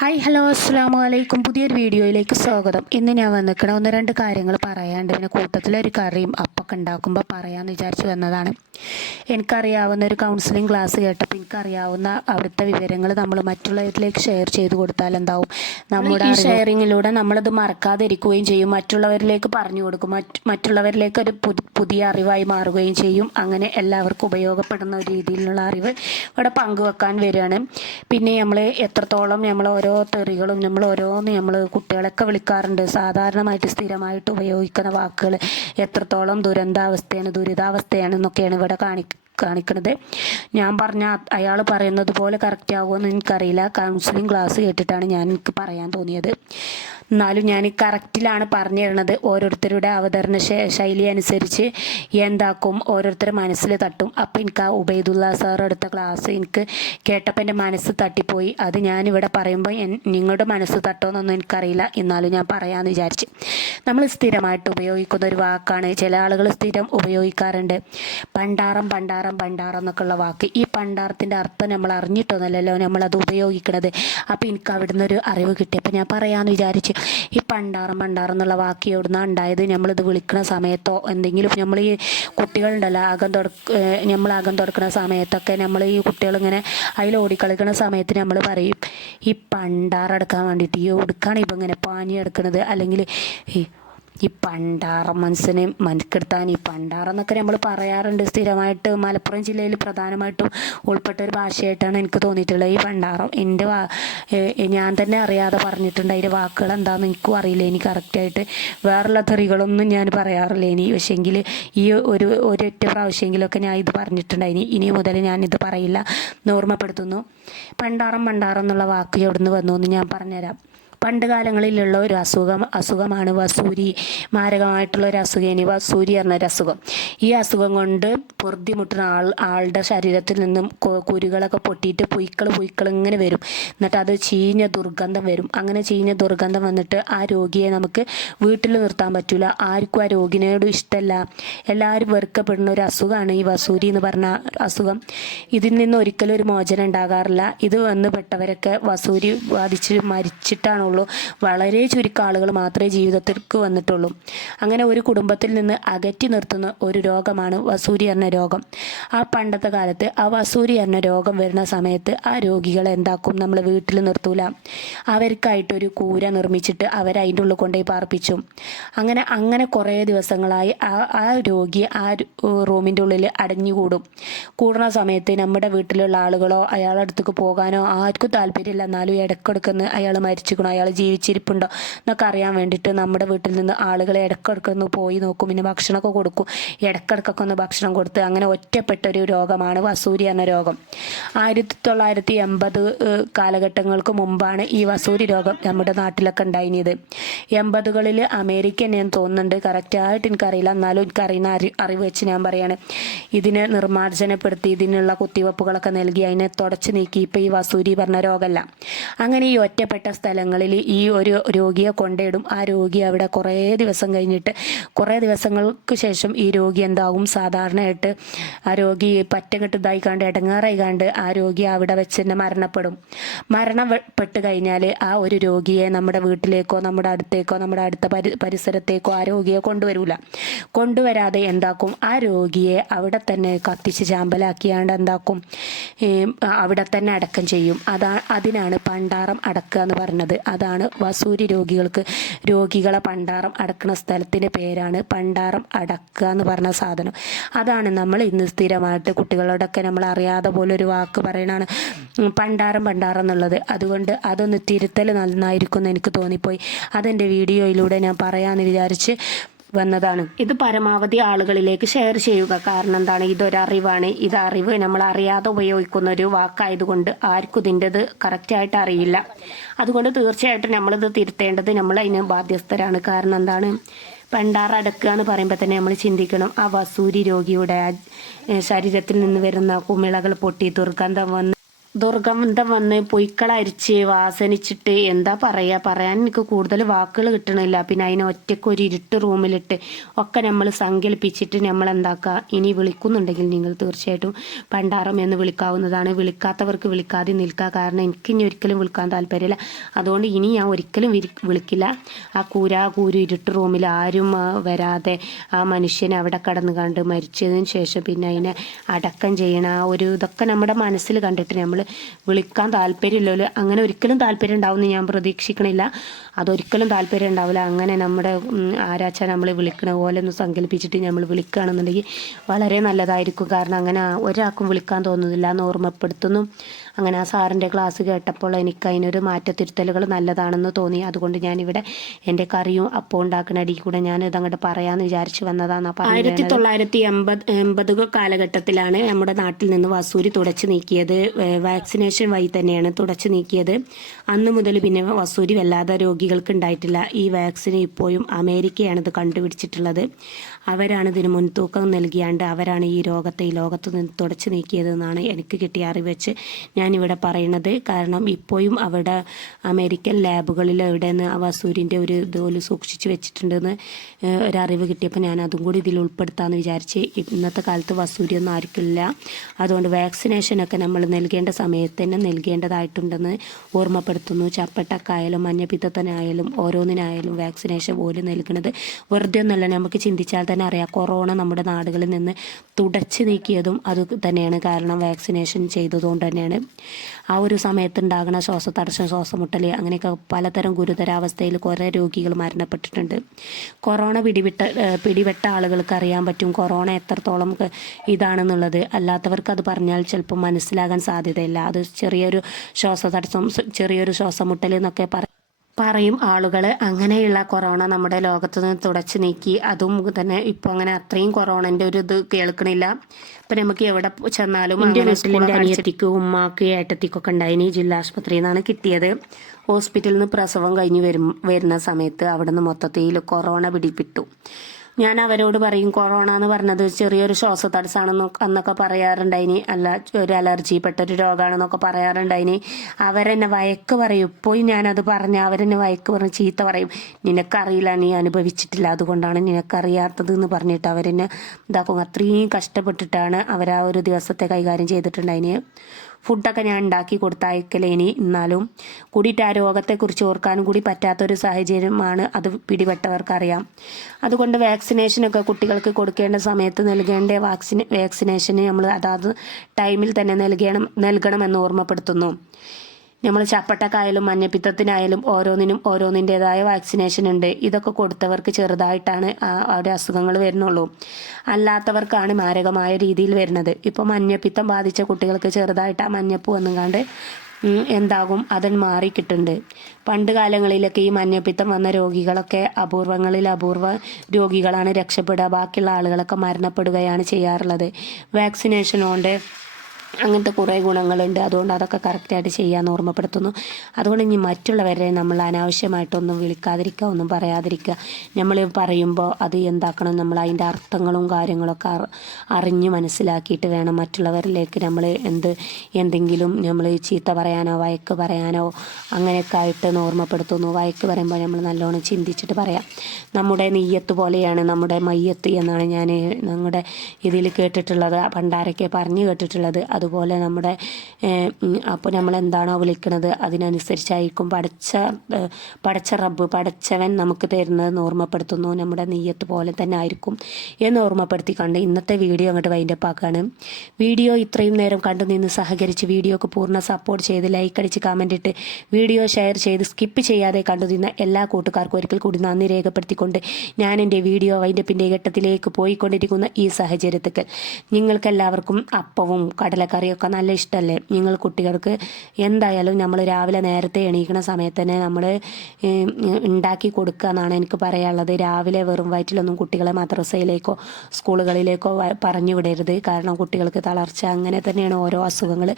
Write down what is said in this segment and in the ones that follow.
Hi hello അസ്സാം വലൈക്കും പുതിയൊരു വീഡിയോയിലേക്ക് സ്വാഗതം. ഇന്ന് ഞാൻ വന്നിരിക്കണം ഒന്ന് രണ്ട് കാര്യങ്ങൾ പറയാണ്ട് പിന്നെ കൂട്ടത്തിലൊരു കറിയും അപ്പൊക്കെ ഉണ്ടാക്കുമ്പോൾ പറയാമെന്ന് വിചാരിച്ച് വന്നതാണ്. എനിക്കറിയാവുന്ന ഒരു കൗൺസിലിംഗ് ക്ലാസ് കേട്ടപ്പോൾ എനിക്കറിയാവുന്ന അവിടുത്തെ വിവരങ്ങൾ നമ്മൾ മറ്റുള്ളവരിലേക്ക് ഷെയർ ചെയ്ത് കൊടുത്താൽ എന്താവും? നമ്മുടെ ഈ ഷെയറിങ്ങിലൂടെ നമ്മളത് മറക്കാതിരിക്കുകയും ചെയ്യും. മറ്റുള്ളവരിലേക്ക് പറഞ്ഞു കൊടുക്കും. മറ്റ് മറ്റുള്ളവരിലേക്ക് ഒരു പുതിയ അറിവായി മാറുകയും ചെയ്യും. അങ്ങനെ എല്ലാവർക്കും ഉപയോഗപ്പെടുന്ന ഒരു രീതിയിലുള്ള അറിവ് ഇവിടെ പങ്കുവെക്കാൻ വരികയാണ്. പിന്നെ നമ്മൾ എത്രത്തോളം നമ്മൾ ഓരോ തെറികളും നമ്മൾ ഓരോന്ന് നമ്മൾ കുട്ടികളൊക്കെ വിളിക്കാറുണ്ട്. സാധാരണമായിട്ട് സ്ഥിരമായിട്ട് ഉപയോഗിക്കുന്ന വാക്കുകൾ എത്രത്തോളം ദുരന്താവസ്ഥയാണ് ദുരിതാവസ്ഥയാണ് എന്നൊക്കെയാണ് ഇവിടെ കാണി കാണിക്കണത് ഞാൻ പറഞ്ഞ അയാൾ പറയുന്നത് പോലെ കറക്റ്റ് ആകുമെന്ന് എനിക്കറിയില്ല. കൗൺസിലിംഗ് ക്ലാസ് കേട്ടിട്ടാണ് ഞാൻ എനിക്ക് പറയാൻ തോന്നിയത്. എന്നാലും ഞാൻ കറക്റ്റിലാണ് പറഞ്ഞു തരുന്നത്. ഓരോരുത്തരുടെ അവതരണ ശൈലി അനുസരിച്ച് എന്താക്കും ഓരോരുത്തർ മനസ്സിൽ തട്ടും. അപ്പം എനിക്ക് ആ ഉബൈദുള്ള സാർ എടുത്ത ക്ലാസ് എനിക്ക് കേട്ടപ്പോൾ എന്റെ മനസ്സ് തട്ടിപ്പോയി. അത് ഞാനിവിടെ പറയുമ്പോൾ നിങ്ങളുടെ മനസ്സ് തട്ടുമെന്നൊന്നും എനിക്കറിയില്ല. എന്നാലും ഞാൻ പറയാമെന്ന് വിചാരിച്ച്. നമ്മൾ സ്ഥിരമായിട്ട് ഉപയോഗിക്കുന്ന ഒരു വാക്കാണ്. ചില ആളുകൾ സ്ഥിരം ഉപയോഗിക്കാറുണ്ട്. പണ്ടാറം പണ്ടാറം പണ്ടാറം എന്നൊക്കെയുള്ള വാക്ക്. ഈ പണ്ടാറത്തിന്റെ അർത്ഥം നമ്മൾ അറിഞ്ഞിട്ടൊന്നുമല്ലല്ലോ നമ്മളത് ഉപയോഗിക്കണത്. അപ്പോൾ എനിക്ക് അവിടുന്ന് ഒരു അറിവ് കിട്ടി. അപ്പോൾ ഞാൻ പറയാമെന്ന് വിചാരിച്ച് ഈ പണ്ടാറം പണ്ടാറം എന്നുള്ള വാക്ക് എവിടുന്നാണ് ഉണ്ടായത്? നമ്മളിത് വിളിക്കുന്ന സമയത്തോ എന്തെങ്കിലും നമ്മൾ ഈ കുട്ടികളുണ്ടല്ലോ അകം തുടക്ക നമ്മൾ അകം തുടക്കുന്ന സമയത്തൊക്കെ നമ്മൾ ഈ കുട്ടികളിങ്ങനെ അതിൽ ഓടിക്കളിക്കുന്ന സമയത്ത് നമ്മൾ പറയും ഈ പണ്ടാറെടുക്കാൻ വേണ്ടിയിട്ട് ഈ ഒടുക്കാണ് ഇപ്പം ഇങ്ങനെ പാനി എടുക്കുന്നത് അല്ലെങ്കിൽ ഈ ഈ പണ്ടാറ മനസ്സിനെ മനക്കെടുത്താൻ ഈ പണ്ടാറ എന്നൊക്കെ നമ്മൾ പറയാറുണ്ട്. സ്ഥിരമായിട്ട് മലപ്പുറം ജില്ലയിൽ പ്രധാനമായിട്ടും ഉൾപ്പെട്ട ഒരു ഭാഷയായിട്ടാണ് എനിക്ക് തോന്നിയിട്ടുള്ളത്. ഈ പണ്ടാറം എന്റെ വാ ഞാൻ തന്നെ അറിയാതെ പറഞ്ഞിട്ടുണ്ട്. അതിന്റെ വാക്കുകൾ എന്താണെന്ന് എനിക്കും അറിയില്ല. എനിക്ക് കറക്റ്റായിട്ട് വേറുള്ള തെറികളൊന്നും ഞാൻ പറയാറില്ല ഇനി. പക്ഷേങ്കിൽ ഈ ഒരു ഒരൊറ്റ പ്രാവശ്യമെങ്കിലൊക്കെ ഞാൻ ഇത് പറഞ്ഞിട്ടുണ്ട് ഇനി ഇനി മുതൽ ഞാൻ ഇത് പറയില്ല ഓർമ്മപ്പെടുത്തുന്നു. പണ്ടാറം പണ്ടാറം എന്നുള്ള വാക്ക് എവിടെ നിന്ന് വന്നു എന്ന് ഞാൻ പറഞ്ഞുതരാം. പണ്ട് കാലങ്ങളിലുള്ള ഒരു അസുഖം അസുഖമാണ് വസൂരി. മാരകമായിട്ടുള്ള ഒരു അസുഖേനി. വസൂരി പറഞ്ഞൊരു അസുഖം. ഈ അസുഖം കൊണ്ട് പൊറുതിമുട്ടുന്ന ആൾ ആളുടെ ശരീരത്തിൽ നിന്നും കുരുകളൊക്കെ പൊട്ടിയിട്ട് പുയ്ക്കൾ പുയ്ക്കൾ ഇങ്ങനെ വരും. എന്നിട്ട് അത് ചീഞ്ഞ ദുർഗന്ധം വരും. അങ്ങനെ ചീഞ്ഞ ദുർഗന്ധം വന്നിട്ട് ആ രോഗിയെ നമുക്ക് വീട്ടിൽ നിർത്താൻ പറ്റില്ല ആർക്കും ആ രോഗിനോട് ഇഷ്ടമല്ല എല്ലാവരും വെറുക്കപ്പെടുന്ന ഒരു അസുഖമാണ് ഈ വസൂരി എന്ന് പറഞ്ഞ അസുഖം. ഇതിൽ നിന്ന് ഒരിക്കലും ഒരു മോചനം ഉണ്ടാകാറില്ല. ഇത് വന്ന് പെട്ടവരൊക്കെ വസൂരി ബാധിച്ച് മരിച്ചിട്ടാണുള്ളൂ വളരെ ചുരുക്കം ആളുകൾ മാത്രമേ ജീവിതത്തിലേക്ക് വന്നിട്ടുള്ളൂ. അങ്ങനെ ഒരു കുടുംബത്തിൽ നിന്ന് അകറ്റി നിർത്തുന്ന ഒരു രോഗമാണ് വസൂരി എന്ന രോഗം. ആ പണ്ടത്തെ കാലത്ത് ആ വസൂരി എന്ന രോഗം വരുന്ന സമയത്ത് ആ രോഗികളെ എന്താക്കും? നമ്മൾ വീട്ടിൽ നിർത്തൂല. അവർക്കായിട്ടൊരു കൂര നിർമ്മിച്ചിട്ട് അവരതിന്റെ ഉള്ളിൽ കൊണ്ടുപോയി പാർപ്പിച്ചു. അങ്ങനെ അങ്ങനെ കുറേ ദിവസങ്ങളായി ആ ആ രോഗി ആ റൂമിന്റെ ഉള്ളിൽ അടഞ്ഞുകൂടും. കൂടുന്ന സമയത്ത് നമ്മുടെ വീട്ടിലുള്ള ആളുകളോ അയാളുടെ അടുത്തേക്ക് പോകാനോ ആർക്കും താല്പര്യമില്ല. എന്നാലും ഇടയ്ക്കിടയ്ക്കൊന്ന് അയാൾ മരിച്ചിക്കണോ അയാൾ ജീവിച്ചിരിപ്പുണ്ടോ എന്നൊക്കെ അറിയാൻ വേണ്ടിയിട്ട് നമ്മുടെ വീട്ടിൽ നിന്ന് ആളുകളെ ഇടയ്ക്കിടയ്ക്കൊന്ന് പോയി നോക്കും. പിന്നെ ഭക്ഷണമൊക്കെ കൊടുക്കും. ഇടയ്ക്കിടയ്ക്കൊക്കെ ഒന്ന് ഭക്ഷണം കൊടുത്ത് അങ്ങനെ ഒറ്റപ്പെട്ട ഒരു രോഗമാണ് വസൂരി എന്ന രോഗം. ആയിരത്തി തൊള്ളായിരത്തി എൺപത് കാലഘട്ടങ്ങൾക്ക് മുമ്പാണ് ഈ വസൂരി രോഗം നമ്മുടെ നാട്ടിലൊക്കെ ഉണ്ടായിരുന്നത് എൺപതുകളിൽ അമേരിക്ക ഞാൻ തോന്നുന്നുണ്ട്. കറക്റ്റായിട്ട് എനിക്കറിയില്ല. എന്നാലും എനിക്കറിയുന്ന അറി അറിവ് വെച്ച് ഞാൻ പറയാണ്. ഇതിനെ നിർമ്മാർജനപ്പെടുത്തി ഇതിനുള്ള കുത്തിവെപ്പുകളൊക്കെ നൽകി അതിനെ തുടച്ചു നീക്കി. ഇപ്പോൾ ഈ വസൂരി പറഞ്ഞ രോഗമല്ല. അങ്ങനെ ഈ ഒറ്റപ്പെട്ട സ്ഥലങ്ങളിൽ ഈ ഒരു രോഗിയെ കൊണ്ടിടും ആ രോഗി അവിടെ കുറേ ദിവസം കഴിഞ്ഞിട്ട് കുറേ ദിവസങ്ങൾക്ക് ശേഷം ഈ രോഗി എന്താകും? സാധാരണയായിട്ട് ആ രോഗി പറ്റകെട്ട് ഇതായി കണ്ട് ഇടങ്ങാറായി കണ്ട് ആ രോഗി അവിടെ വെച്ച് തന്നെ മരണപ്പെടും. മരണപ്പെട്ട് കഴിഞ്ഞാൽ ആ ഒരു രോഗിയെ നമ്മുടെ വീട്ടിലേക്കോ നമ്മുടെ അടുത്തേക്കോ നമ്മുടെ അടുത്ത പരി പരിസരത്തേക്കോ ആ രോഗിയെ കൊണ്ടുവരില്ല കൊണ്ടുവരാതെ എന്താക്കും? ആ രോഗിയെ അവിടെ തന്നെ കത്തിച്ച് ചാമ്പലാക്കിയാണ്ട് എന്താക്കും? അവിടെ തന്നെ അടക്കം ചെയ്യും. അതാ അതിനാണ് പണ്ടാറം അടക്കുക എന്ന് പറയുന്നത് അതാണ് വസൂരി രോഗികൾക്ക് രോഗികളെ പണ്ടാറം അടക്കുന്ന സ്ഥലത്തിന്റെ പേരാണ് പണ്ടാറം അടക്കുക എന്ന് പറഞ്ഞ സാധനം. അതാണ് നമ്മൾ ഇന്ന് സ്ഥിരമായിട്ട് കുട്ടികളോടൊക്കെ നമ്മൾ അറിയാതെ പോലെ ഒരു വാക്ക് പറയണാണ് പണ്ടാരം പണ്ടാരം എന്നുള്ളത്. അതുകൊണ്ട് അതൊന്ന് തിരുത്തൽ നന്നായിരിക്കും എന്ന് എനിക്ക് തോന്നിപ്പോയി. അതെന്റെ വീഡിയോയിലൂടെ ഞാൻ പറയാമെന്ന് വിചാരിച്ച് വന്നതാണ്. ഇത് പരമാവധി ആളുകളിലേക്ക് ഷെയർ ചെയ്യുക. കാരണം എന്താണ്? ഇതൊരറിവാണ് ഇത് അറിവ് നമ്മൾ അറിയാതെ ഉപയോഗിക്കുന്ന ഒരു വാക്കായതുകൊണ്ട് ആർക്കും ഇതിന്റെത് കറക്റ്റായിട്ട് അറിയില്ല. അതുകൊണ്ട് തീർച്ചയായിട്ടും നമ്മളിത് തിരുത്തേണ്ടത് നമ്മൾ അതിന് ബാധ്യസ്ഥരാണ്. കാരണം എന്താണ്? പണ്ടാറടക്കുക എന്ന് പറയുമ്പോൾ തന്നെ നമ്മൾ ചിന്തിക്കണം ആ വസൂരി രോഗിയുടെ ശരീരത്തിൽ നിന്ന് വരുന്ന കുമിളകൾ പൊട്ടി ദുർഗന്ധം വന്ന് ദുർഗന്ധം വന്ന് പൊയ്ക്കളരിച്ച് വാസനിച്ചിട്ട് എന്താ പറയുക പറയാൻ എനിക്ക് കൂടുതൽ വാക്കുകൾ കിട്ടണില്ല. പിന്നെ അതിനെ ഒറ്റയ്ക്ക് ഒരു ഇരുട്ട് റൂമിലിട്ട് ഒക്കെ നമ്മൾ സങ്കല്പിച്ചിട്ട് നമ്മൾ എന്താക്കുക ഇനി വിളിക്കുന്നുണ്ടെങ്കിൽ നിങ്ങൾ തീർച്ചയായിട്ടും പണ്ടാറം എന്ന് വിളിക്കാവുന്നതാണ്. വിളിക്കാത്തവർക്ക് വിളിക്കാതെ നിൽക്കുക കാരണം എനിക്ക് ഇനി ഒരിക്കലും വിളിക്കാൻ താല്പര്യമില്ല. അതുകൊണ്ട് ഇനി ഞാൻ ഒരിക്കലും വിളിക്കില്ല. ആ കൂരാ കൂരു ഇരുട്ട് റൂമിൽ ആരും വരാതെ ആ മനുഷ്യനെ അവിടെ കടന്നു കണ്ട് മരിച്ചതിന് ശേഷം പിന്നെ അതിനെ അടക്കം ചെയ്യണ ആ ഒരു ഇതൊക്കെ നമ്മുടെ മനസ്സിൽ കണ്ടിട്ട് നമ്മൾ വിളിക്കാൻ താല്പര്യമില്ലല്ലോ. അങ്ങനെ ഒരിക്കലും താല്പര്യം ഉണ്ടാവുമെന്ന് ഞാൻ പ്രതീക്ഷിക്കണില്ല. അതൊരിക്കലും താല്പര്യം ഉണ്ടാവില്ല. അങ്ങനെ നമ്മുടെ ആരാച്ച നമ്മൾ വിളിക്കണ പോലെ ഒന്ന് സങ്കല്പിച്ചിട്ട് നമ്മൾ വിളിക്കുകയാണെന്നുണ്ടെങ്കിൽ വളരെ നല്ലതായിരിക്കും. കാരണം അങ്ങനെ ഒരാൾക്കും വിളിക്കാൻ തോന്നുന്നില്ല എന്ന് ഓർമ്മപ്പെടുത്തുന്നു. അങ്ങനെ ആ സാറിന്റെ ക്ലാസ് കേട്ടപ്പോൾ എനിക്ക് അതിനൊരു മാറ്റത്തിരുത്തലുകൾ നല്ലതാണെന്ന് തോന്നി. അതുകൊണ്ട് ഞാനിവിടെ എന്റെ കറിയും അപ്പം ഉണ്ടാക്കുന്ന അടിക്ക് കൂടെ ഞാൻ ഇതങ്ങോട്ട് പറയാമെന്ന് വിചാരിച്ചു വന്നതാണ് ആയിരത്തി തൊള്ളായിരത്തി എൺപത് എൺപത് കാലഘട്ടത്തിലാണ് നമ്മുടെ നാട്ടിൽ നിന്ന് വസൂരി തുടച്ചു നീക്കിയത്. വാക്സിനേഷൻ വഴി തന്നെയാണ് തുടച്ചു നീക്കിയത്. അന്ന് മുതൽ പിന്നെ വസൂരി വല്ലാതെ രോഗികൾക്ക് ഉണ്ടായിട്ടില്ല. ഈ വാക്സിന് ഇപ്പോഴും അമേരിക്കയാണ് ഇത് കണ്ടുപിടിച്ചിട്ടുള്ളത്. അവരാണ് ഇതിന് മുൻതൂക്കം നൽകിയാണ്ട് അവരാണ് ഈ രോഗത്തെ ഈ ലോകത്ത് നിന്ന് തുടച്ചു നീക്കിയതെന്നാണ് എനിക്ക് കിട്ടിയ അറിവ് വെച്ച് ഞാനിവിടെ പറയുന്നത് കാരണം ഇപ്പോഴും അവിടെ അമേരിക്കൻ ലാബുകളിൽ എവിടെ നിന്ന് ആ വസൂരിന്റെ ഒരു ഇതുപോലെ സൂക്ഷിച്ച് വെച്ചിട്ടുണ്ടെന്ന് ഒരറിവ് കിട്ടിയപ്പോൾ ഞാൻ അതും കൂടി ഇതിൽ ഉൾപ്പെടുത്താമെന്ന് വിചാരിച്ച് ഇന്നത്തെ കാലത്ത് വസൂരിയൊന്നും ആർക്കില്ല. അതുകൊണ്ട് വാക്സിനേഷനൊക്കെ നമ്മൾ നൽകേണ്ട സമയത്ത് തന്നെ നൽകേണ്ടതായിട്ടുണ്ടെന്ന് ഓർമ്മപ്പെടുത്തുന്നു. ചപ്പട്ടക്കായാലും മഞ്ഞപ്പിത്തത്തിനായാലും ഓരോന്നിനായാലും വാക്സിനേഷൻ പോലും നൽകുന്നത് വെറുതെ ഒന്നല്ല നമുക്ക് ചിന്തിച്ചാൽ തന്നെ അറിയാം. കൊറോണ നമ്മുടെ നാടുകളിൽ നിന്ന് തുടച്ചു നീക്കിയതും അത് തന്നെയാണ്. കാരണം വാക്സിനേഷൻ ചെയ്തതുകൊണ്ട് തന്നെയാണ്. ആ ഒരു സമയത്ത് ഉണ്ടാകുന്ന ശ്വാസതടസ്സം ശ്വാസമുട്ടൽ അങ്ങനെയൊക്കെ പലതരം ഗുരുതരാവസ്ഥയിൽ കുറേ രോഗികൾ മരണപ്പെട്ടിട്ടുണ്ട്. കൊറോണ പിടിവിട്ട പിടിപെട്ട ആളുകൾക്ക് അറിയാൻ പറ്റും കൊറോണ എത്രത്തോളം ഇതാണെന്നുള്ളത്. അല്ലാത്തവർക്ക് അത് പറഞ്ഞാൽ ചിലപ്പോൾ മനസ്സിലാകാൻ സാധ്യതയില്ല. അത് ചെറിയൊരു ശ്വാസതടസ്സം ചെറിയൊരു ശ്വാസമുട്ടൽ എന്നൊക്കെ പറ പറയും ആളുകൾ അങ്ങനെയുള്ള കൊറോണ നമ്മുടെ ലോകത്ത് നിന്ന് തുടച്ചു നീക്കി. അതും തന്നെ ഇപ്പോൾ അങ്ങനെ അത്രയും കൊറോണന്റെ ഒരു ഇത് കേൾക്കണില്ല. ഇപ്പം നമുക്ക് എവിടെ ചെന്നാലും എന്റെ വീട്ടിലെ അനിയത്തിക്ക് ഉമ്മാക്ക് ഏട്ടത്തിക്കൊക്കെ ഉണ്ടായിന് ഈ ജില്ലാ ആശുപത്രിയിൽ നിന്നാണ് കിട്ടിയത്. ഹോസ്പിറ്റലിൽ നിന്ന് പ്രസവം കഴിഞ്ഞ് വരും വരുന്ന സമയത്ത് അവിടെ നിന്ന് മൊത്തത്തിൽ കൊറോണ പിടിപ്പെട്ടു ഞാൻ അവരോട് പറയും കൊറോണ എന്ന് പറഞ്ഞത് ചെറിയൊരു ശ്വാസതടസ്സമാണെന്ന് അന്നൊക്കെ പറയാറുണ്ടായിനി. അല്ല ഒരു അലർജി പെട്ടൊരു രോഗമാണെന്നൊക്കെ പറയാറുണ്ടായിനി. അവരെന്നെ വയക്ക് പറയും. ഇപ്പോഴും ഞാനത് പറഞ്ഞ അവരെന്നെ വയക്ക് പറഞ്ഞ് ചീത്ത പറയും. നിനക്കറിയില്ല നീ അനുഭവിച്ചിട്ടില്ല. അതുകൊണ്ടാണ് നിനക്കറിയാത്തത് എന്ന് പറഞ്ഞിട്ട് അവരെന്നെ ഇതാക്കും. അത്രയും കഷ്ടപ്പെട്ടിട്ടാണ് അവർ ആ ഒരു ദിവസത്തെ കൈകാര്യം ചെയ്തിട്ടുണ്ടായിന്. ഫുഡൊക്കെ ഞാൻ ഉണ്ടാക്കി കൊടുത്തയക്കലേനി എന്നാലും കൂടിയിട്ട് ആ രോഗത്തെക്കുറിച്ച് ഓർക്കാനും കൂടി പറ്റാത്തൊരു സാഹചര്യമാണ് അത് പിടിപെട്ടവർക്കറിയാം. അതുകൊണ്ട് വാക്സിനേഷനൊക്കെ കുട്ടികൾക്ക് കൊടുക്കേണ്ട സമയത്ത് നൽകേണ്ട വാക്സിൻ വാക്സിനേഷന് നമ്മൾ അതാത് ടൈമിൽ തന്നെ നൽകണം നൽകണമെന്ന് ഓർമ്മപ്പെടുത്തുന്നു. നമ്മൾ ചപ്പട്ടക്കായാലും മഞ്ഞപ്പിത്തത്തിനായാലും ഓരോന്നിനും ഓരോന്നിന്റെതായ വാക്സിനേഷൻ ഉണ്ട്. ഇതൊക്കെ കൊടുത്തവർക്ക് ചെറുതായിട്ടാണ് അവരുടെ അസുഖങ്ങൾ വരുന്നുള്ളൂ. അല്ലാത്തവർക്കാണ് മാരകമായ രീതിയിൽ വരുന്നത്. ഇപ്പോൾ മഞ്ഞപ്പിത്തം ബാധിച്ച കുട്ടികൾക്ക് ചെറുതായിട്ട് ആ മഞ്ഞപ്പ് ഉം, എന്താകും? അതൻ മാറിക്കിട്ടുണ്ട്. പണ്ട് കാലങ്ങളിലൊക്കെ ഈ മഞ്ഞപ്പിത്തം വന്ന രോഗികളൊക്കെ അപൂർവങ്ങളിൽ അപൂർവ രോഗികളാണ് രക്ഷപ്പെടുക. ബാക്കിയുള്ള ആളുകളൊക്കെ മരണപ്പെടുകയാണ് ചെയ്യാറുള്ളത്. വാക്സിനേഷൻ കൊണ്ട് അങ്ങനത്തെ കുറേ ഗുണങ്ങളുണ്ട്. അതുകൊണ്ട് അതൊക്കെ കറക്റ്റായിട്ട് ചെയ്യാമെന്ന് ഓർമ്മപ്പെടുത്തുന്നു. അതുകൊണ്ട് ഇനി മറ്റുള്ളവരെ നമ്മൾ അനാവശ്യമായിട്ടൊന്നും വിളിക്കാതിരിക്കുക ഒന്നും പറയാതിരിക്കുക. നമ്മൾ പറയുമ്പോൾ അത് എന്താക്കണം? നമ്മൾ അതിന്റെ അർത്ഥങ്ങളും കാര്യങ്ങളൊക്കെ അറി അറിഞ്ഞ് മനസ്സിലാക്കിയിട്ട് വേണം മറ്റുള്ളവരിലേക്ക് നമ്മൾ എന്ത് എന്തെങ്കിലും നമ്മൾ ചീത്ത പറയാനോ വയക്ക് പറയാനോ അങ്ങനെയൊക്കെ ആയിട്ട് ഓർമ്മപ്പെടുത്തുന്നു. വയക്ക് പറയുമ്പോൾ നമ്മൾ നല്ലോണം ചിന്തിച്ചിട്ട് പറയാം. നമ്മുടെ നെയ്യത്ത് പോലെയാണ് നമ്മുടെ മയ്യത്ത് എന്നാണ് ഞാൻ നമ്മുടെ ഇതിൽ കേട്ടിട്ടുള്ളത് പണ്ടാരൊക്കെ പറഞ്ഞു കേട്ടിട്ടുള്ളത്. അതുപോലെ നമ്മുടെ അപ്പോൾ നമ്മൾ എന്താണോ വിളിക്കുന്നത് അതിനനുസരിച്ചായിരിക്കും പടച്ച പടച്ച റബ്ബ് പടച്ചവൻ നമുക്ക് തരുന്നത് ഓർമ്മപ്പെടുത്തുന്നു. നമ്മുടെ നെയ്യത്ത് പോലെ തന്നെ ആയിരിക്കും എന്ന് ഓർമ്മപ്പെടുത്തിക്കൊണ്ട് ഇന്നത്തെ വീഡിയോ അങ്ങോട്ട് വൈൻഡപ്പ് ആക്കുകയാണ് വീഡിയോ ഇത്രയും നേരം കണ്ടു നിന്ന് സഹകരിച്ച് വീഡിയോക്ക് പൂർണ സപ്പോർട്ട് ചെയ്ത് ലൈക്ക് അടിച്ച് കമന്റ് ഇട്ട് വീഡിയോ ഷെയർ ചെയ്ത് സ്കിപ്പ് ചെയ്യാതെ കണ്ടു നിന്ന എല്ലാ കൂട്ടുകാർക്കും ഒരിക്കൽ കൂടി നന്ദി രേഖപ്പെടുത്തിക്കൊണ്ട് ഞാൻ എന്റെ വീഡിയോ വൈൻഡപ്പിന്റെ ഘട്ടത്തിലേക്ക് പോയിക്കൊണ്ടിരിക്കുന്ന ഈ സാഹചര്യത്തിൽ. നിങ്ങൾക്കെല്ലാവർക്കും അപ്പവും കടലക്കറിയൊക്കെ നല്ല ഇഷ്ടമല്ലേ നിങ്ങൾ കുട്ടികൾക്ക് എന്തായാലും നമ്മൾ രാവിലെ നേരത്തെ എണീക്കുന്ന സമയത്ത് തന്നെ നമ്മൾ ഉണ്ടാക്കി കൊടുക്കുക എന്നാണ് എനിക്ക് പറയാനുള്ളത്. രാവിലെ വെറും വയറ്റിലൊന്നും കുട്ടികളെ മദ്രസയിലേക്കോ സ്കൂളുകളിലേക്കോ പറഞ്ഞു വിടരുത്. കാരണം കുട്ടികൾക്ക് തളർച്ച അങ്ങനെ തന്നെയാണ് ഓരോ അസുഖങ്ങൾ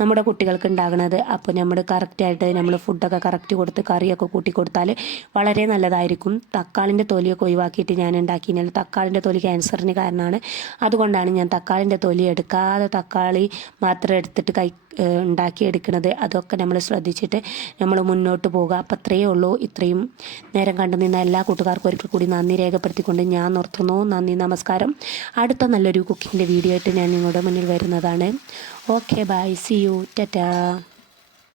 നമ്മുടെ കുട്ടികൾക്ക് ഉണ്ടാകുന്നത്. അപ്പോൾ നമ്മൾ കറക്റ്റായിട്ട് നമ്മൾ ഫുഡൊക്കെ കറക്റ്റ് കൊടുത്ത് കറിയൊക്കെ കൂട്ടി കൊടുത്താൽ വളരെ നല്ലതായിരിക്കും. തക്കാളിന്റെ തൊലിയൊക്കെ ഒഴിവാക്കിയിട്ട് ഞാൻ ഉണ്ടാക്കിയാൽ തക്കാളിന്റെ തൊലി ക്യാൻസറിന് കാരണമാണ്. അതുകൊണ്ടാണ് ഞാൻ തക്കാളിന്റെ തൊലി എടുക്കാതെ തക്കാളി മാത്രം എടുത്തിട്ട് കൈ ഉണ്ടാക്കി ഉണ്ടാക്കിയെടുക്കുന്നത് അതൊക്കെ നമ്മൾ ശ്രദ്ധിച്ചിട്ട് നമ്മൾ മുന്നോട്ട് പോകുക അപ്പം അത്രയേ ഉള്ളൂ. ഇത്രയും നേരം കണ്ടു നിന്ന എല്ലാ കൂട്ടുകാർക്കും ഒരിക്കൽ കൂടി നന്ദി രേഖപ്പെടുത്തിക്കൊണ്ട് ഞാൻ നിർത്തുന്നു. നന്ദി നമസ്കാരം. അടുത്ത നല്ലൊരു കുക്കിങ്ങിന്റെ വീഡിയോ ആയിട്ട് ഞാൻ നിങ്ങളുടെ മുന്നിൽ വരുന്നതാണ്. Okay bye see you Tata